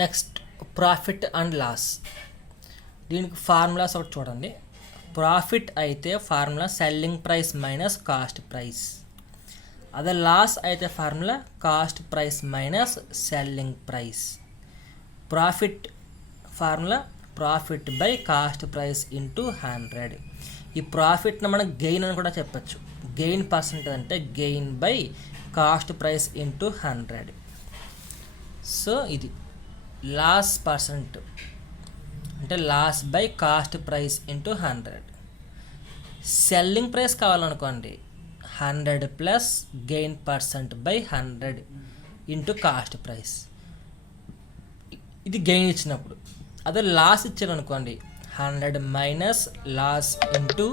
Next profit and loss. దీనికి formulas ఒకటి చూడండి. ప్రాఫిట్ అయితే formula selling price minus cost price. అదే లాస్ అయితే formula cost price minus selling price. Profit formula profit by cost price into 100. ఈ ప్రాఫిట్ని మనం గెయిన్ అని కూడా చెప్పచ్చు. గెయిన్ పర్సెంటేజ్ అంటే gain by cost price into 100. So ఇది లాస్ పర్సెంట్ అంటే loss by cost price into 100. Selling price కావాలనుకోండి 100 plus gain percent by 100 into cost price. ఇది గెయిన్ ఇచ్చినప్పుడు. అదే లాస్ ఇచ్చారనుకోండి 100 minus loss into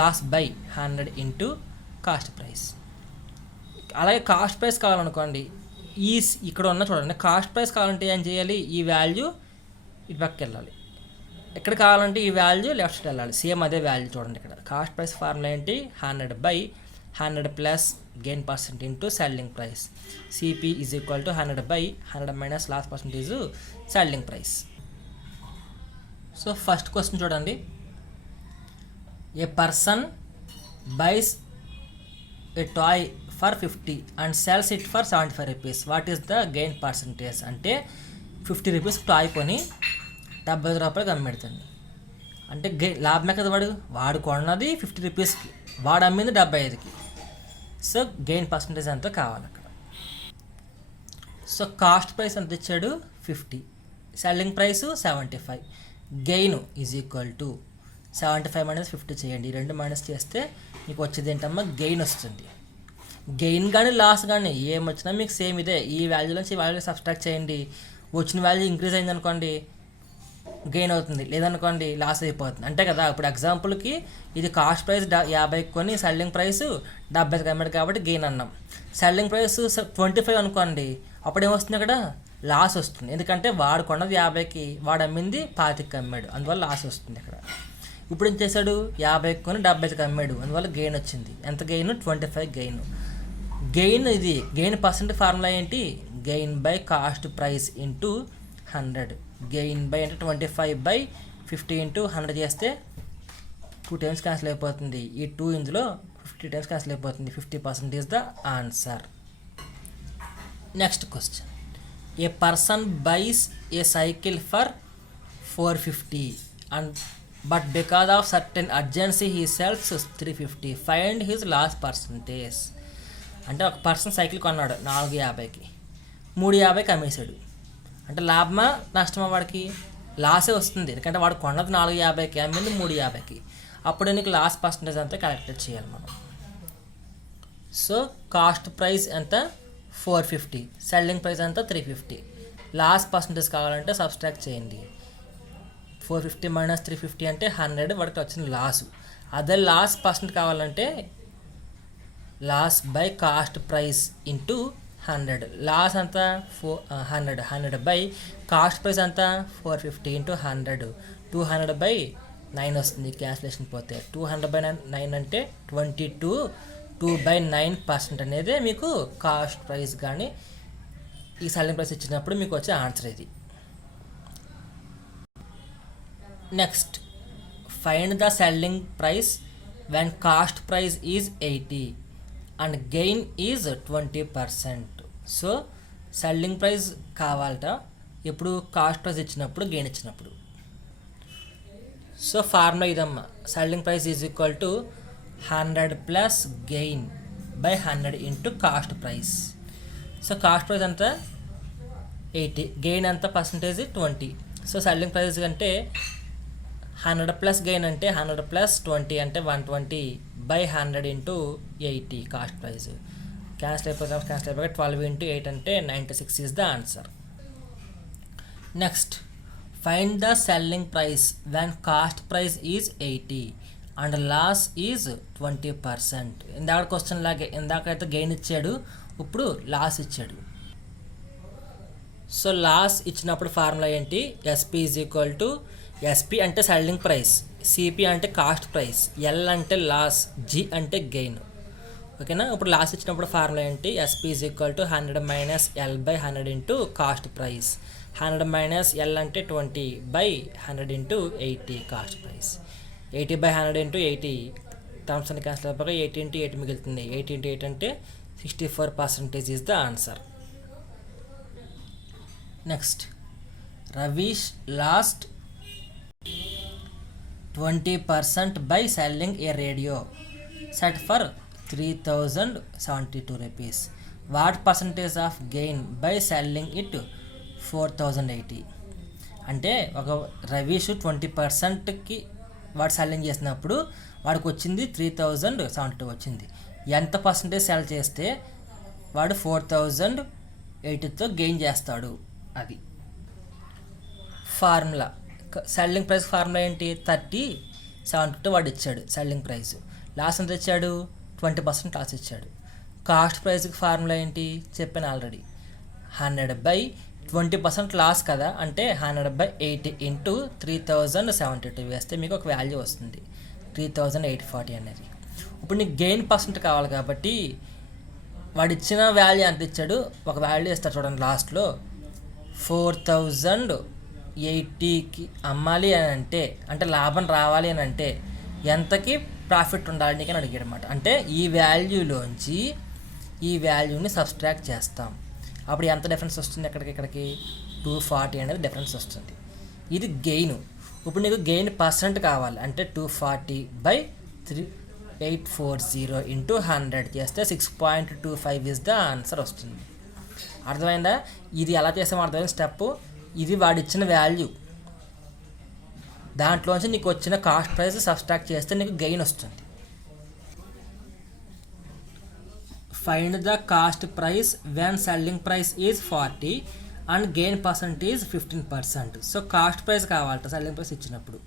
loss by 100 into cost price. అలాగే cost price కావాలనుకోండి ఇక్కడ ఉన్న చూడండి, కాస్ట్ ప్రైస్ కావాలంటే ఏం చేయాలి, ఈ వాల్యూ ఇటు పక్కకి వెళ్ళాలి. ఎక్కడ కావాలంటే ఈ వాల్యూ లెఫ్ట్ సైడ్ వెళ్ళాలి. సేమ్ అదే వాల్యూ చూడండి. ఇక్కడ కాస్ట్ ప్రైస్ ఫార్ములా ఏంటి, 100 by 100 plus gain percent into selling price. CP is equal to 100 by 100 minus loss percentage selling price. So first question చూడండి. A person buys a toy for 50 and sells it for 75 rupees. What is the gain percentage? అంటే 50 rupees toy కొని 75 రూపాయలకి అమ్మెడుతుంది. అంటే లాభమే కదా. వాడు కొన్నది 50 రూపీస్కి, వాడు అమ్మింది 75కి. సో గెయిన్ పర్సంటేజ్ ఎంత కావాలి అక్కడ. సో కాస్ట్ ప్రైస్ ఎంత ఇచ్చాడు, 50. Selling price 75. Gain is equal to 75 minus 50 చేయండి. 2 మైనస్ చేస్తే మీకు వచ్చేది ఏంటమ్మా, గెయిన్ వస్తుంది. గెయిన్ కానీ లాస్ కానీ ఏం వచ్చినా మీకు సేమ్ ఇదే. ఈ వాల్యూ నుంచి ఈ వాల్యూ సబ్స్ట్రాక్ట్ చేయండి. వచ్చిన వాల్యూ ఇంక్రీజ్ అయింది అనుకోండి గెయిన్ అవుతుంది, లేదనుకోండి లాస్ అయిపోతుంది. అంతే కదా. ఇప్పుడు ఎగ్జాంపుల్కి ఇది కాస్ట్ ప్రైస్ 50కి కొని సెల్లింగ్ ప్రైస్ 70కి అమ్మాడు కాబట్టి గెయిన్ అన్నాం. సెల్లింగ్ ప్రైస్ 25 అనుకోండి, అప్పుడు ఏమొస్తుంది అక్కడ, లాస్ వస్తుంది. ఎందుకంటే వాడు కొన్నది 50కి, వాడు అమ్మింది 25కి అమ్మాడు, అందువల్ల లాస్ వస్తుంది ఇక్కడ. ఇప్పుడు ఏం చేశాడు, 50కి కొని 70కి అమ్మాడు, అందువల్ల గెయిన్ వచ్చింది. ఎంత గెయిన్, 25 గెయిన్. గెయిన్ ఇది గెయిన్ పర్సెంట్ ఫార్ములా ఏంటి, gain by cost price into 100. Gain by అంటే 25 బై 50 ఇంటూ 100 చేస్తే 2 టైమ్స్ క్యాన్సిల్ అయిపోతుంది. ఈ 2 ఇందులో 50 టైమ్స్ క్యాన్సిల్ అయిపోతుంది. 50% is the answer. Next question. A person buys a cycle for 450 and but because of certain urgency he sells 350. Find his loss percentage. అంటే ఒక person cycle కొన్నాడు 450కి, 350కి అమ్మేశాడు. అంటే లాభమా నష్టమా, వాడికి లాసే వస్తుంది. ఎందుకంటే వాడు కొన్నది 450కి, అమ్మింది 350కి. అప్పుడు నీకు లాస్ పర్సంటేజ్ అంతా క్యాలిక్యులేట్ చేయాలి మనం. సో కాస్ట్ ప్రైస్ ఎంత, 450. సెల్లింగ్ ప్రైస్ ఎంత, 350. లాస్ పర్సంటేజ్ కావాలంటే సబ్స్ట్రాక్ట్ చేయండి. 450 మైనస్ 350 అంటే 100, వాడికి వచ్చిన లాసు. అదే లాస్ పర్సెంట్ కావాలంటే loss by cost price into 100. Loss అంతా 100 బై కాస్ట్ ప్రైస్ అంతా 450 ఇంటూ 100. 200 బై 9 వస్తుంది క్యాన్సిలేషన్ పోతే. 200 బై 9 అంటే 22. 2/9% అనేది మీకు కాస్ట్ ప్రైస్ కానీ ఈ సెల్లింగ్ ప్రైస్ ఇచ్చినప్పుడు మీకు వచ్చే ఆన్సర్ ఇది. Next, find the selling price when cost price is 80 and gain is 20%. So selling price కావాలట ఎప్పుడు, కాస్ట్ ప్రైస్ ఇచ్చినప్పుడు, గెయిన్ ఇచ్చినప్పుడు. సో ఫార్ములా ఇదమ్మా, selling price is equal to 100 plus gain by 100 into cost price. So cost price అంత 80, gain అంత percentage 20. So selling price అంటే 100 plus gain అంటే 100 plus 20 అంటే 120 by 100 into 80 cost price. Cancel అయిపోతే 12 into 8 అంటే 96 is the answer. Next, find the selling price when cost price is 80 and loss is 20%. ఇందాక question లాగే, ఇందాకైతే gain ఇచ్చాడు, ఇప్పుడు లాస్ ఇచ్చాడు. సో లాస్ ఇచ్చినప్పుడు ఫార్ములా ఏంటి, SP is equal to, SP అంటే సెల్లింగ్ ప్రైస్, సిపి అంటే కాస్ట్ ప్రైస్, ఎల్ అంటే లాస్, జి అంటే గెయిన్. ఓకేనా. ఇప్పుడు లాస్ ఇచ్చినప్పుడు ఫార్ములా ఏంటి, SP is equal to 100 minus L by 100 into cost price. 100 minus L అంటే 20 by 100 into 80 cost price. 80 by 100 into 80 terms అని క్యాన్సిల్ అయిపోయి 80 ఇంటూ 8 మిగులుతుంది. 80 ఇంటూ 8 అంటే 64% is the answer. Next, Ravish last 20% by selling a radio set for 3072 rupees. What percentage of gain by selling it 4080? అంటే ఒక రవీష్ 20%కి వాడు selling చేసినప్పుడు వాడికి వచ్చింది 3072 వచ్చింది. ఎంత పర్సంటేజ్ సెల్ చేస్తే వాడు 4080తో గెయిన్ చేస్తాడు, అది ఫార్ములా. సెల్లింగ్ ప్రైస్ ఫార్ములా ఏంటి, 3072 వాడు ఇచ్చాడు సెల్లింగ్ ప్రైస్. లాస్ ఎంత ఇచ్చాడు, 20% లాస్ ఇచ్చాడు. కాస్ట్ ప్రైస్కి ఫార్ములా ఏంటి చెప్పాను ఆల్రెడీ, 100 బై 20% లాస్ కదా, అంటే 100 బై 80 ఇంటూ 3072 వేస్తే మీకు ఒక వాల్యూ వస్తుంది 3840 అనేది. ఇప్పుడు నీకు గెయిన్ పర్సెంట్ కావాలి కాబట్టి వాడు ఇచ్చిన వాల్యూ ఎంత ఇచ్చాడు, ఒక వాల్యూ ఇస్తాడు చూడండి లాస్ట్లో. 4080కి అమ్మాలి అని అంటే లాభం రావాలి అని అంటే ఎంతకి ప్రాఫిట్ ఉండాలి నీకు అని అడిగాడు అనమాట. అంటే ఈ వాల్యూలోంచి ఈ వాల్యూని సబ్స్ట్రాక్ట్ చేస్తాం. అప్పుడు ఎంత డిఫరెన్స్ వస్తుంది, ఇక్కడికి 240 అనేది డిఫరెన్స్ వస్తుంది. ఇది గెయిన్. ఇప్పుడు నీకు గెయిన్ పర్సెంట్ కావాలి అంటే 240 బై 3840 ఇంటూ 100 చేస్తే 6.25 ఇస్ ద ఆన్సర్ వస్తుంది. అర్థమైందా? ఇది ఎలా చేసామో అర్థమైన స్టెప్. ఇది వాడిచ్చిన వాల్యూ, దాంట్లోంచి నీకు వచ్చిన కాస్ట్ ప్రైస్ సబ్స్ట్రాక్ట్ చేస్తే నీకు గెయిన్ వస్తుంది. Find the cost price when selling price is 40 and gain percent is 15%. So cost price కావాలట సెల్లింగ్ ప్రైస్ ఇచ్చినప్పుడు.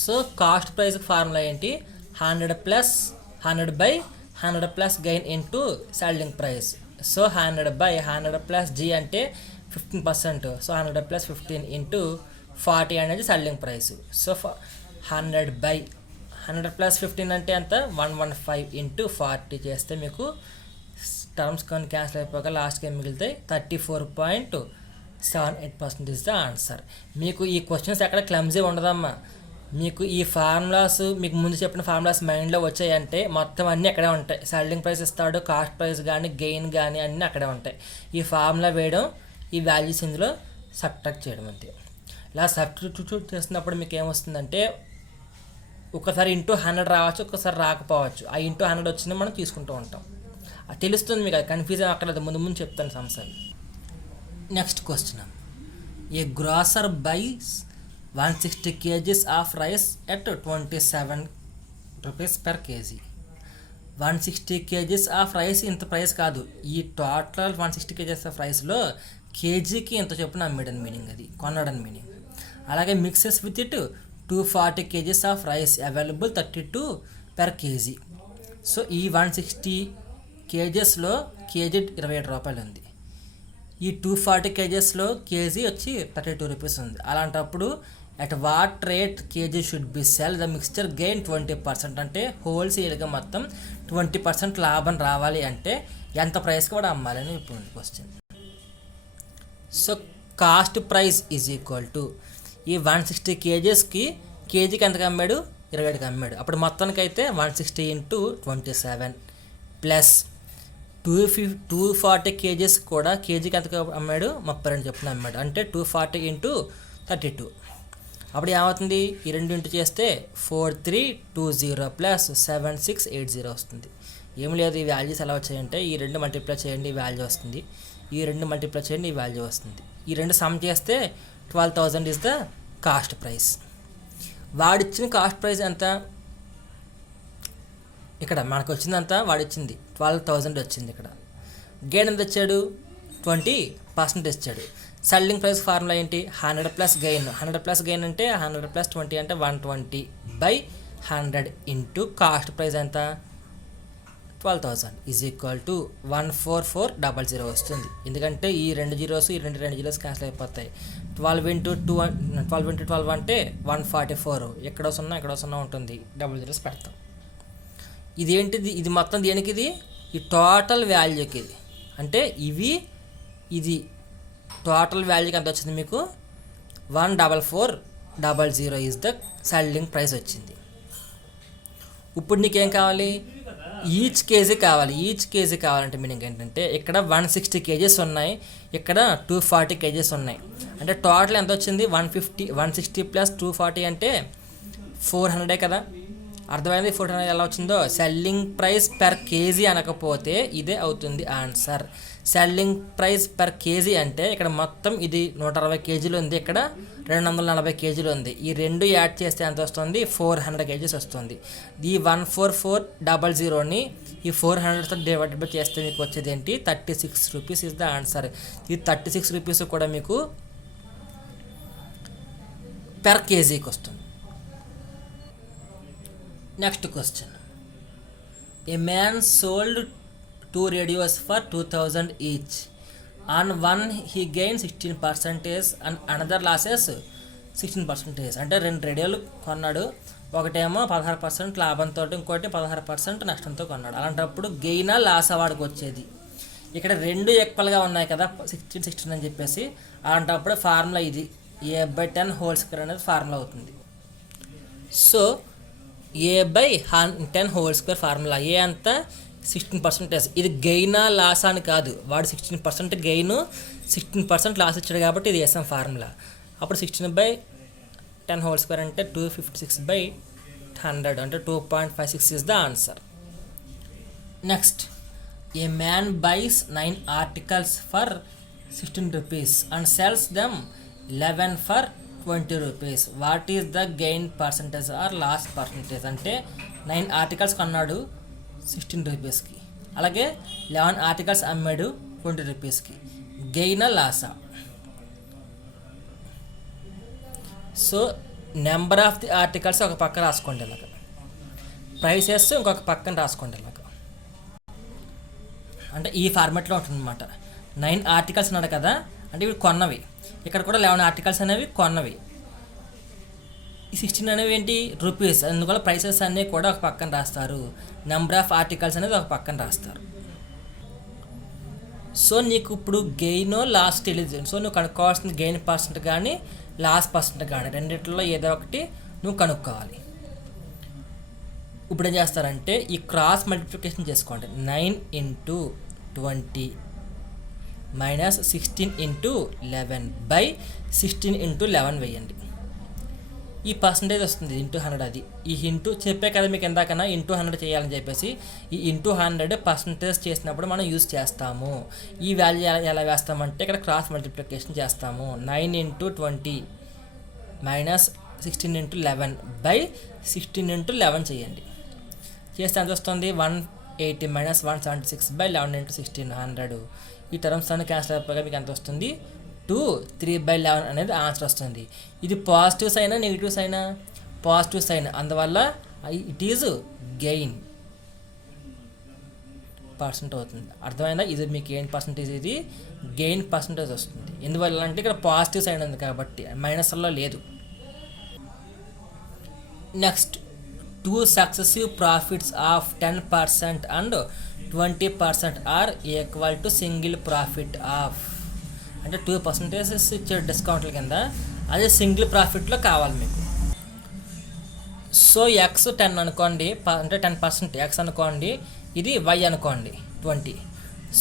సో కాస్ట్ ప్రైస్ ఫార్ములా ఏంటి, 100 plus 100 by 100 plus gain into selling price. So 100 by 100 plus G అంటే 15%. So 100 plus 15 into 40 అనేది selling price. So 100 by 100 plus 15 అంటే ఎంత, 115 into 40 చేస్తే మీకు terms కొన్ని క్యాన్సిల్ అయిపోక లాస్ట్కి ఏం మిగులుతాయి, 34.78% ఇస్ ద ఆన్సర్. మీకు ఈ క్వశ్చన్స్ ఎక్కడ క్లమ్జీ ఉండదమ్మా. మీకు ఈ ఫార్ములాస్, మీకు ముందు చెప్పిన ఫార్ములాస్ మైండ్లో వచ్చాయంటే మొత్తం అన్నీ అక్కడే ఉంటాయి. సెల్లింగ్ ప్రైస్ ఇస్తాడు, కాస్ట్ ప్రైస్ కానీ గెయిన్ కానీ అన్నీ అక్కడే ఉంటాయి. ఈ ఫార్ములా వేయడం, ఈ వాల్యూస్ ఇందులో సబ్ట్రాక్ట్ చేయడం అంతే. ఇలా సబ్స్టిట్యూట్ చేసినప్పుడు మీకు ఏమొస్తుందంటే ఒకసారి ఇంటూ 100 రావచ్చు, ఒకసారి రాకపోవచ్చు. ఆ ఇంటూ 100 వచ్చింది మనం తీసుకుంటూ ఉంటాం. అది తెలుస్తుంది మీకు, అది కన్ఫ్యూజన్ అక్కర్లేదు, ముందు చెప్తాను సమస్యలు. Next question, a grocer buys 160 kgs of rice at 27 rupees per kg. 160 kgs of rice ఇంత ప్రైస్ కాదు, ఈ టోటల్ 160 kgs ఆఫ్ రైస్లో కేజీకి ఇంత చొప్పున అమ్మేడని మీనింగ్, అది కొన్నాడని మీనింగ్. అలాగే mixes with it 240 kgs of rice available 32 per kg. So ఈ 160 kgsలో కేజీ 27 రూపాయలు ఉంది. ఈ 240 kgsలో కేజీ వచ్చి 32 రూపీస్ ఉంది. అలాంటప్పుడు at what rate KG should be cell the mixture gain 20%. అంటే హోల్సేల్గా మొత్తం 20% లాభం రావాలి అంటే ఎంత ప్రైస్కి కూడా అమ్మాలని ఇప్పుడు question. So cost price is equal to ఈ 160 kgsకి కేజీకి ఎంతకు అమ్మాడు, 27కి అమ్మాడు. అప్పుడు మొత్తానికి అయితే 160 ఇంటూ 27 ప్లస్ 240 kgs కూడా కేజీకి ఎంతకు అమ్మాడు, 32 చొప్పున అమ్మాడు. అంటే 240 ఇంటూ 32. అప్పుడు ఏమవుతుంది, ఈ రెండు ఇంటూ చేస్తే 4320 ప్లస్ 7680 వస్తుంది. ఏం లేదు, ఈ వాల్యూస్ ఎలా వచ్చాయంటే ఈ రెండు మల్టిప్లై చేయండి ఈ వాల్యూ వస్తుంది, ఈ రెండు మల్టిప్లై చేయండి ఈ వాల్యూ వస్తుంది. ఈ రెండు సమ్ చేస్తే 12,000 ఇస్ ద కాస్ట్ ప్రైస్. వాడిచ్చిన కాస్ట్ ప్రైస్ ఎంత, ఇక్కడ మనకు వచ్చిందంతా వాడిచ్చింది 12,000 వచ్చింది. ఇక్కడ గెయిన్ ఎంత ఇచ్చాడు, 20% ఇచ్చాడు. సెల్లింగ్ ప్రైస్ ఫార్ములా ఏంటి, 100 ప్లస్ గెయిన్. 100 ప్లస్ గెయిన్ అంటే 100 ప్లస్ 20 అంటే 120 బై 100 ఇంటూ కాస్ట్ ప్రైస్ ఎంత 12,000 ఈజ్ ఈక్వల్ టు 14400 వస్తుంది. ఎందుకంటే ఈ రెండు జీరోస్ క్యాన్సిల్ అయిపోతాయి. 12 ఇంటూ 12 అంటే 144. ఎక్కడో సున్నా ఉంటుంది, 00 పెడతాం. ఇదేంటిది, ఇది మొత్తం దేనికి, ఇది ఈ టోటల్ వాల్యూకి ఇది. అంటే ఇది టోటల్ వాల్యూకి ఎంత వచ్చింది మీకు, 14400 ఈజ్ ద సెల్లింగ్ ప్రైస్ వచ్చింది. ఇప్పుడు నీకేం కావాలి, ఈచ్ కేజీ కావాలి. ఈచ్ కేజీ కావాలంటే మీనింగ్ ఏంటంటే ఇక్కడ 160 కేజీస్ ఉన్నాయి, ఇక్కడ 240 కేజీస్ ఉన్నాయి. అంటే టోటల్ ఎంత వచ్చింది, 160 ప్లస్ 240 అంటే 400 కదా. అర్థమైంది 400 ఎలా వచ్చిందో. సెల్లింగ్ ప్రైస్ పెర్ కేజీ అనకపోతే ఇదే అవుతుంది answer. Selling price per KG అంటే ఇక్కడ మొత్తం ఇది 160 కేజీలు ఉంది, ఇక్కడ 240 కేజీలు ఉంది. ఈ రెండు యాడ్ చేస్తే ఎంత వస్తుంది, 400 కేజీస్ వస్తుంది. ఈ 14400ని ఈ 400తో డివైడ్ బై చేస్తే మీకు వచ్చేది ఏంటి, 36 రూపీస్ ఇస్ ద ఆన్సర్. ఈ 36 రూపీస్ కూడా మీకు పెర్ కేజీకి వస్తుంది. Next question, A man sold 2 radios for 2000 each. On one he gained 16% and another losses 16%. అంటే 2 రేడియోలు కొన్నాడు, ఒకటేమో 16% లాభంతో, ఇంకోటి 16% నష్టంతో కొన్నాడు. అలాంటప్పుడు గెయినా లాస్ వాడికి వచ్చేది. ఇక్కడ 2 ఈక్వల్గా ఉన్నాయి కదా, 16 అని చెప్పేసి. అలాంటప్పుడు ఫార్ములా ఇది A/10 అనేది ఫార్ములా అవుతుంది. So A/10 formula. ఏ అంతా 16%. ఇది గెయినా లాస్ అని కాదు, వాడు 16% గెయిన్ 16% లాస్ ఇచ్చాడు కాబట్టి ఇది వేసాం ఫార్ములా. అప్పుడు 16/10 అంటే 256/100 అంటే 2.56 is the answer. Next, a man buys 9 articles for 16 rupees and sells them 11 for 20 rupees. What is the gain percentage or loss percentage? అంటే 9 articles కొన్నాడు 16 రూపీస్కి, అలాగే 11 articles అమ్మాడు 20 రూపీస్కి. గెయినా లాసా? So number of the articles ఒక పక్క రాసుకోండి ఇలాగ, ప్రైసెస్ ఇంకొక పక్కన రాసుకోండి ఇలాగ. అంటే ఈ ఫార్మాట్లో ఉంటుంది అనమాట. 9 articles అన్నాడు కదా, అంటే ఇవి కొన్నవి. ఇక్కడ కూడా 11 articles అనేవి కొన్నవి. ఈ 16 అనేవి ఏంటి, రూపీస్. అందువల్ల ప్రైసెస్ అన్నీ కూడా ఒక పక్కన రాస్తారు, నెంబర్ ఆఫ్ ఆర్టికల్స్ అనేది ఒక పక్కన రాస్తారు. సో నీకు ఇప్పుడు గెయిన్ లాస్ తెలియదు. సో నువ్వు కనుక్కోవాల్సింది గెయిన్ పర్సెంట్ కానీ లాస్ పర్సెంట్ కానీ, రెండిట్లో ఏదో ఒకటి నువ్వు కనుక్కోవాలి. ఇప్పుడు ఏం చేస్తారంటే ఈ క్రాస్ మల్టిప్లికేషన్ చేసుకోండి. 9 × 20 మైనస్ 16 × 11 బై 16 × 11 వేయండి. ఈ పర్సంటేజ్ వస్తుంది ఇంటూ 100. అది ఈ ఇంటూ చెప్పే కదా మీకు ఎందాకన్నా ఇంటూ 100 చేయాలని చెప్పేసి, ఈ ఇంటూ 100 పర్సంటేజ్ చేసినప్పుడు మనం యూజ్ చేస్తాము. ఈ వాల్యూ ఎలా వేస్తామంటే ఇక్కడ క్రాస్ మల్టిప్లికేషన్ చేస్తాము. 9 × 20 మైనస్ 16 × 11 బై 16 × 11 చేయండి. చేస్తే ఎంత వస్తుంది, 180 మైనస్ 176 బై 11 × 16 100. ఈ టర్మ్స్ అన్ని క్యాన్సిల్ అయిపోగా మీకు ఎంత వస్తుంది, 3/11 అనేది ఆన్సర్ వస్తుంది. ఇది పాజిటివ్ సైనా నెగిటివ్ సైనా, పాజిటివ్ సైన్. అందువల్ల ఇట్ ఈజ్ గెయిన్ పర్సెంట్ అవుతుంది. అర్థమైందా? ఇది మీకు ఏం పర్సెంటేజ్, ఇది గెయిన్ పర్సెంటేజ్ వస్తుంది. ఎందువల్ల అంటే ఇక్కడ పాజిటివ్ సైన్ ఉంది కాబట్టి, మైనస్లో లేదు. Next, 2 successive profits of 10% and 20% are equal to single profit of. అంటే 2% ఇచ్చాడు డిస్కౌంట్ల కింద, అదే సింగిల్ ప్రాఫిట్లో కావాలి మీకు. సో ఎక్స్ 10 అనుకోండి, అంటే 10% ఎక్స్ అనుకోండి, ఇది వై అనుకోండి 20.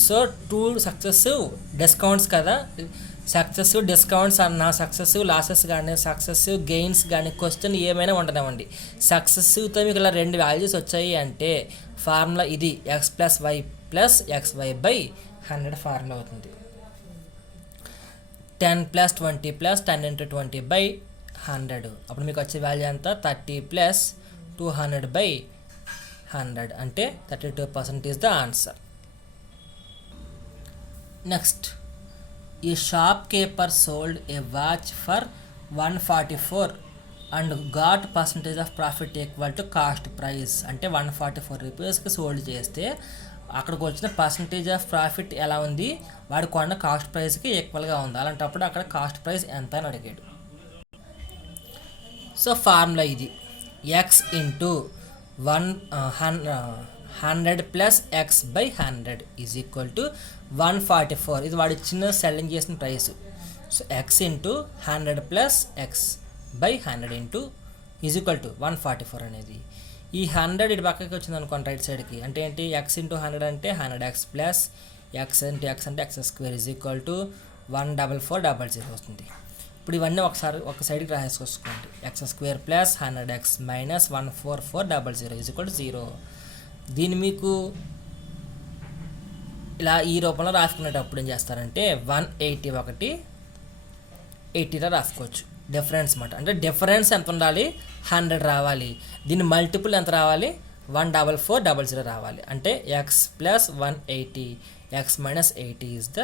సో 2 సక్సెసివ్ డిస్కౌంట్స్ కదా, సక్సెసివ్ డిస్కౌంట్స్ అన్న సక్సెసివ్ లాసెస్ కానీ సక్సెసివ్ గెయిన్స్ కానీ క్వశ్చన్ ఏమైనా ఉండనివ్వండి. సక్సెసివ్తో మీకు ఇలా 2 వాల్యూస్ వచ్చాయి అంటే ఫార్ములా ఇది x+y+xy/100 ఫార్ములా అవుతుంది. 10 + 20 + 10 × 20/100. అప్పుడు మీకు వచ్చే వాల్యూ అంతా 30 + 200/100 అంటే 32% ఈజ్ ద ఆన్సర్. నెక్స్ట్, ఈ shop keeper sold A watch for 144 and got percentage of profit equal to cost price. అంటే 144 రూపీస్కి సోల్డ్ చేస్తే అక్కడికి వచ్చిన పర్సంటేజ్ ఆఫ్ ప్రాఫిట్ ఎలా ఉంది, వాడు కొన్న కాస్ట్ ప్రైస్కి ఈక్వల్గా ఉంది. అలాంటప్పుడు అక్కడ కాస్ట్ ప్రైస్ ఎంత అని అడిగాడు. సో ఫార్ములా ఇది x × 100 plus X by 100 is equal to 144. ఇది వాడు ఇచ్చిన సెల్లింగ్ చేసిన price. So X into 100 plus X by 100 into is equal to 144 అనేది. ఈ 100 ఇటు పక్కకి వచ్చింది అనుకోండి రైట్ సైడ్కి, అంటే ఏంటి ఎక్స్ ఇంటూ 100 అంటే 100x plus x into x అంటే x square is equal to 14400 వస్తుంది. ఇప్పుడు ఇవన్నీ ఒక సైడ్కి రాసేసుకోండి. X square plus 100x minus 14400 is equal to 0. దీన్ని మీకు ఇలా ఈ రూపంలో రాసుకునేటప్పుడు ఏం చేస్తారంటే 180లా రాసుకోవచ్చు. డిఫరెన్స్ మాట, అంటే డిఫరెన్స్ ఎంత ఉండాలి, 100 రావాలి. దీని మల్టిపుల్ ఎంత రావాలి, 14400 రావాలి. అంటే X plus 180 X minus 80 is the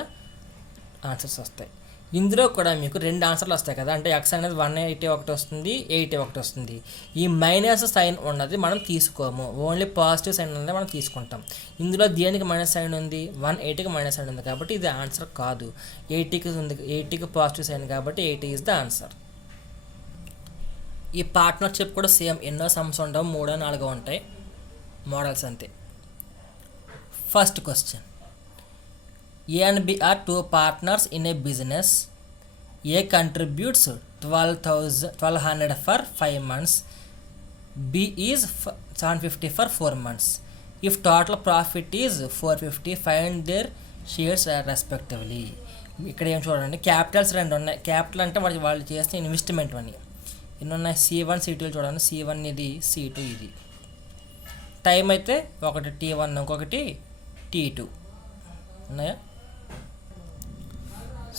answers వస్తాయి. ఇందులో కూడా మీకు 2 ఆన్సర్లు వస్తాయి కదా, అంటే ఎక్స్ అనేది 180 ఒకటి వస్తుంది, 80 ఒకటి వస్తుంది. ఈ మైనస్ సైన్ ఉన్నది మనం తీసుకోము, ఓన్లీ పాజిటివ్ సైన్ ఉన్నది మనం తీసుకుంటాం. ఇందులో దేనికి మైనస్ సైన్ ఉంది, 180కి మైనస్ సైన్ ఉంది కాబట్టి ఇది ఆన్సర్ కాదు. 80కి ఉంది, 80కి పాజిటివ్ సైన్ కాబట్టి 80 ఈజ్ ద ఆన్సర్. ఈ పార్ట్నర్షిప్ కూడా సేమ్, ఎన్నో సమ్స్ ఉండవు, 3 4 ఉంటాయి మోడల్స్ అంతే. First question, A and B are 2 partners in a business. A contributes 1200 for 5 months. B is 750 for 4 months. If total profit is 450, find their shares respectively. ఇక్కడ ఏం చూడండి, Capitals 2 ఉన్నాయి. Capital అంటే వాళ్ళు చేస్తే ఇన్వెస్ట్మెంట్ అని. ఎన్ని ఉన్నాయి, C1 C2 చూడండి. C1 ఇది, C2 ఇది. టైం అయితే ఒకటి T1 ఇంకొకటి T2 ఉన్నాయా.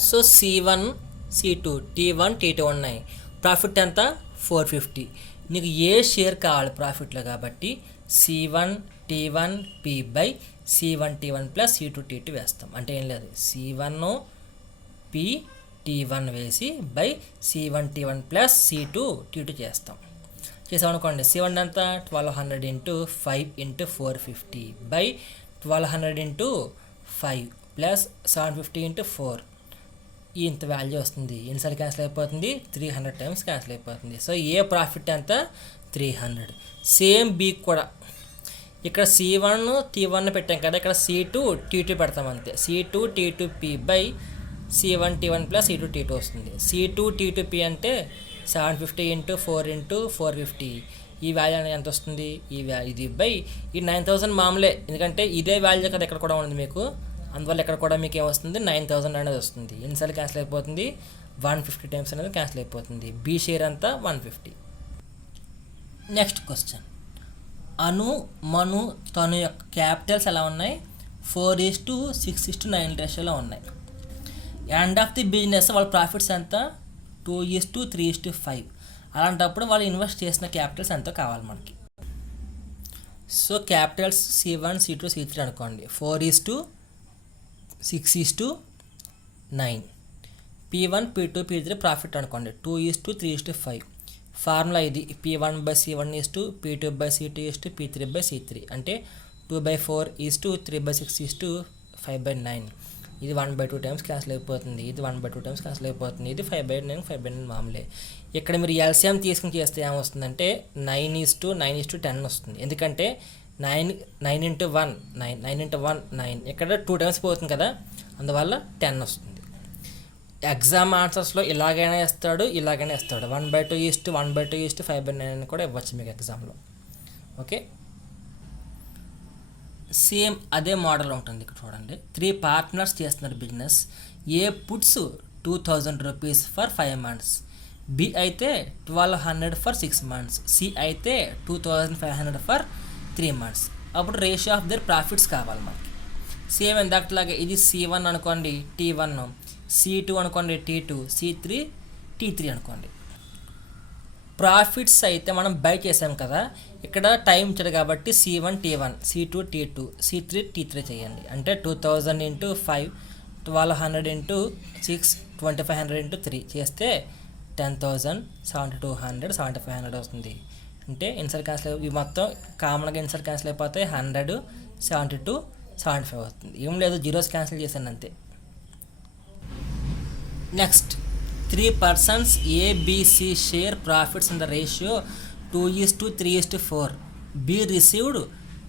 So C1 C2 T1 T2 ఉన్నాయి. ప్రాఫిట్ ఎంత, 450. నీకు ఏ షేర్ కావాలి ప్రాఫిట్లో కాబట్టి C1 T1 P by C1 T1 plus C2 T2 వేస్తాం. అంటే ఏం లేదు, C1 P T1 వేసి by C1 T1 plus C2 T2 చేసామనుకోండి. C1 ఎంత 1200 into 5 into 450 by 1200 into 5 plus 750 into 4. ఇంత వాల్యూ వస్తుంది. ఎన్నిసార్లు క్యాన్సిల్ అయిపోతుంది, 300 టైమ్స్ క్యాన్సిల్ అయిపోతుంది. సో ఏ ప్రాఫిట్ ఎంత, 300. సేమ్ బీ కూడా ఇక్కడ C1 T1 పెట్టాం కదా, ఇక్కడ C2 T2 పెడతాం అంతే. C2 T2P by C1 T1 plus C2 T2 వస్తుంది. C2 T2P అంటే 750 ఇంటూ 4 ఇంటూ 450. ఈ వాల్యూ అనేది ఎంత వస్తుంది, ఇది బై ఈ 9000 మామూలే, ఎందుకంటే ఇదే వాల్యూ కదా ఇక్కడ కూడా ఉంది మీకు, అందువల్ల ఇక్కడ కూడా మీకు ఏమొస్తుంది, 9000 అనేది వస్తుంది. ఎన్నిసార్లు క్యాన్సిల్ అయిపోతుంది, 150 టైమ్స్ అనేది క్యాన్సిల్ అయిపోతుంది. బి షేర్ అంతా 150. నెక్స్ట్ క్వశ్చన్, అను మను తను యొక్క క్యాపిటల్స్ ఎలా ఉన్నాయి, 4:6:9 రేషియోలో ఉన్నాయి. ఎండ్ ఆఫ్ ది బిజినెస్ వాళ్ళ ప్రాఫిట్స్ ఎంత, 2:3:5. అలాంటప్పుడు వాళ్ళు ఇన్వెస్ట్ చేసిన క్యాపిటల్స్ ఎంతో కావాలి మనకి. So Capitals C1 C2 C3 అనుకోండి, 4:6:9. P1 P2 P3 ప్రాఫిట్ అనుకోండి, 2:3:5. ఫార్ములా ఇది, P1/C1 P2/C2 P3/C3 అంటే 2/4 3/6 5/9. ఇది 1/2 టైమ్స్ క్యాన్సిల్ అయిపోతుంది, ఇది 1/2 టైమ్స్ క్యాన్సిల్ అయిపోతుంది, ఇది 5/9 మామూలే. ఇక్కడ మీరు ఎల్సిఎం తీసుకుని చేస్తే ఏమొస్తుందంటే 9:9:10 వస్తుంది. ఎందుకంటే 9 ఇంటూ 1 9 ఇక్కడ 2 టైమ్స్ పోతుంది కదా, అందువల్ల 10 వస్తుంది. ఎగ్జామ్ ఆన్సర్స్లో ఇలాగైనా ఇస్తాడు, ఇలాగైనా ఇస్తాడు. 1/2 5/9 కూడా ఇవ్వచ్చు మీకు ఎగ్జామ్లో. ఓకే, సేమ్ అదే మోడల్ ఉంటుంది. ఇక్కడ చూడండి, 3 పార్ట్నర్స్ చేస్తున్నారు business. A puts 2000 rupees for 5 months, B అయితే 1200 ఫర్ 6 months, సి అయితే 2500 ఫర్ 3 months. అప్పుడు రేషియో ఆఫ్ దేర్ ప్రాఫిట్స్ కావాలి మనకి. సేమ్ ఇందాకలాగే ఇది C1 అనుకోండి T1, C2 అనుకోండి T2, C3 T3 అనుకోండి. ప్రాఫిట్స్ అయితే మనం బై చేసాం కదా, ఇక్కడ టైం ఇచ్చాడు కాబట్టి C1 T1 C2 T2 C3 T3 చేయండి. అంటే 2000 ఇంటూ 5 1200 ఇంటూ 6 2500 ఇంటూ 3 చేస్తే 10,000 7200 7500 వస్తుంది. అంటే ఇన్సర్ క్యాన్సిల్ ఇవి మొత్తం కామన్గా ఇన్సర్ క్యాన్సిల్ అయిపోతే 100 72 75 అవుతుంది. ఏం లేదు, జీరోస్ క్యాన్సిల్ చేశాను అంతే. Next, 3 persons A, B, C share profits in the ratio 2:3:4. B received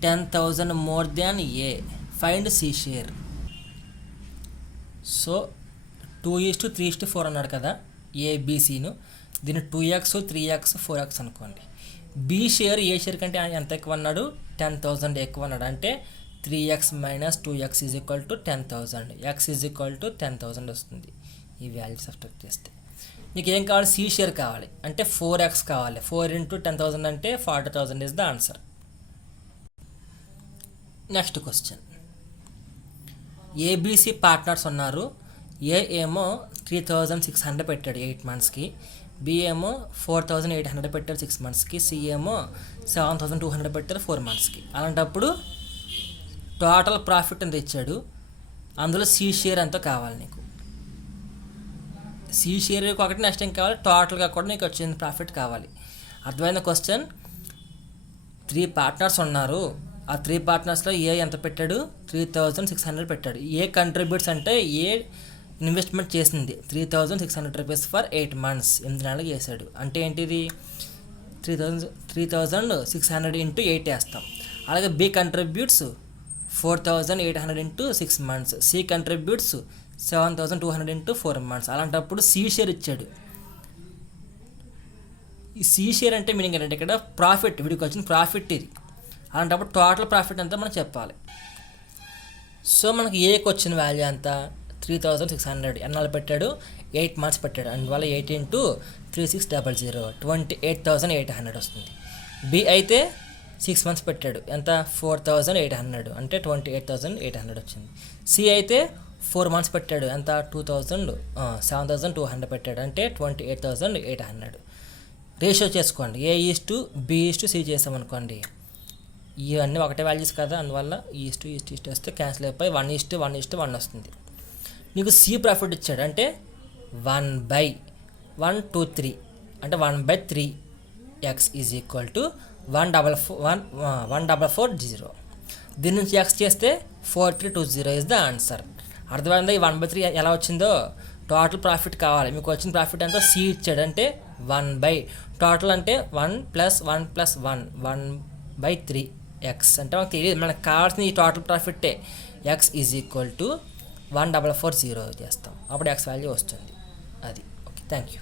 10,000 more than A, find C share. So 2:3:4 అన్నాడు కదా ఏబిసిను, దీన్ని 2x 3x 4x అనుకోండి. బి షేర్ ఏ షేర్ కంటే ఎంత ఎక్కువ అన్నాడు, 10,000 ఎక్కువ అన్నాడు. అంటే 3x - 2x = 10,000, x = 10,000 వస్తుంది. ఈ వాల్యూ సబ్స్ట్రాక్ట్ చేస్తే నీకు ఏం కావాలి, సి షేర్ కావాలి. అంటే 4x కావాలి. 4 × 10,000 అంటే 40,000 is the answer. Next question, ABC partners ఉన్నారు. ఏ ఏమో 3,600 పెట్టాడు 8 మంత్స్కి, బి ఏమో 4,800 పెట్టాడు 6 మంత్స్కి, సి ఏమో 7,200 పెట్టారు 4 మంత్స్కి. అలాంటప్పుడు టోటల్ ప్రాఫిట్ ఎంత ఇచ్చాడు, అందులో సి షేర్ ఎంతో కావాలి నీకు. సి షేర్ ఒకటి, నెక్స్ట్ ఏం కావాలి, టోటల్గా కూడా నీకు వచ్చింది ప్రాఫిట్ కావాలి. అర్థమైన క్వశ్చన్. 3 పార్ట్నర్స్ ఉన్నారు. ఆ 3 పార్ట్నర్స్లో ఏ ఎంత పెట్టాడు, 3,600 పెట్టాడు. ఏ కంట్రిబ్యూట్స్ అంటే ఏ ఇన్వెస్ట్మెంట్ చేసింది 3,600 రూపీస్ ఫర్ 8 మంత్స్, 8 నెలలు చేశాడు. అంటే ఏంటిది, 3,600 × 8 వేస్తాం. అలాగే B contributes 4,800 × 6 months, C contributes 7,200 × 4 months. అలాంటప్పుడు సి షేర్ ఇచ్చాడు. ఈ సి షేర్ అంటే మీనింగ్ ఏంటంటే ఇక్కడ ప్రాఫిట్, వీడికి వచ్చిన ప్రాఫిట్ ఇది. అలాంటప్పుడు టోటల్ ప్రాఫిట్ అంతా మనం చెప్పాలి. సో మనకి ఏకి వచ్చిన వాల్యూ ఎంత, 3,600. ఎన్నాళ్ళు పెట్టాడు, 8 మంత్స్ పెట్టాడు. అందువల్ల 8 × 3,600 28,800 వస్తుంది. బి అయితే 6 మంత్స్ పెట్టాడు, ఎంత 4,800 అంటే 28,800 వచ్చింది. సి అయితే 4 మంత్స్ పెట్టాడు, ఎంత 7,200 పెట్టాడు, అంటే 28,800. రేషియో చేసుకోండి, A:B:C చేసామనుకోండి, ఇవన్నీ ఒకటే వాల్యూస్ కదా, అందువల్ల ఈస్ట్ వస్తే క్యాన్సిల్ అయిపోయి 1:1:1 వస్తుంది. నీకు సి ప్రాఫిట్ ఇచ్చాడు, అంటే 1/123 అంటే 1/3x = 1,440. దీని నుంచి x చేస్తే 4320 ఇస్ ద ఆన్సర్. అర్థమైందా? ఈ 1/3 ఎలా వచ్చిందో, టోటల్ ప్రాఫిట్ కావాలి. మీకు వచ్చిన ప్రాఫిట్ ఎంతో సి ఇచ్చాడు, అంటే 1/, టోటల్ అంటే 1 + 1 + 1 1/3x అంటే మనకు తెలియదు, మనకు కావాల్సిన ఈ టోటల్ ప్రాఫిట్టే. x = 1,440 చేస్తాం, అప్పుడు x వాల్యూ వస్తుంది. అది ఓకే. Thank you.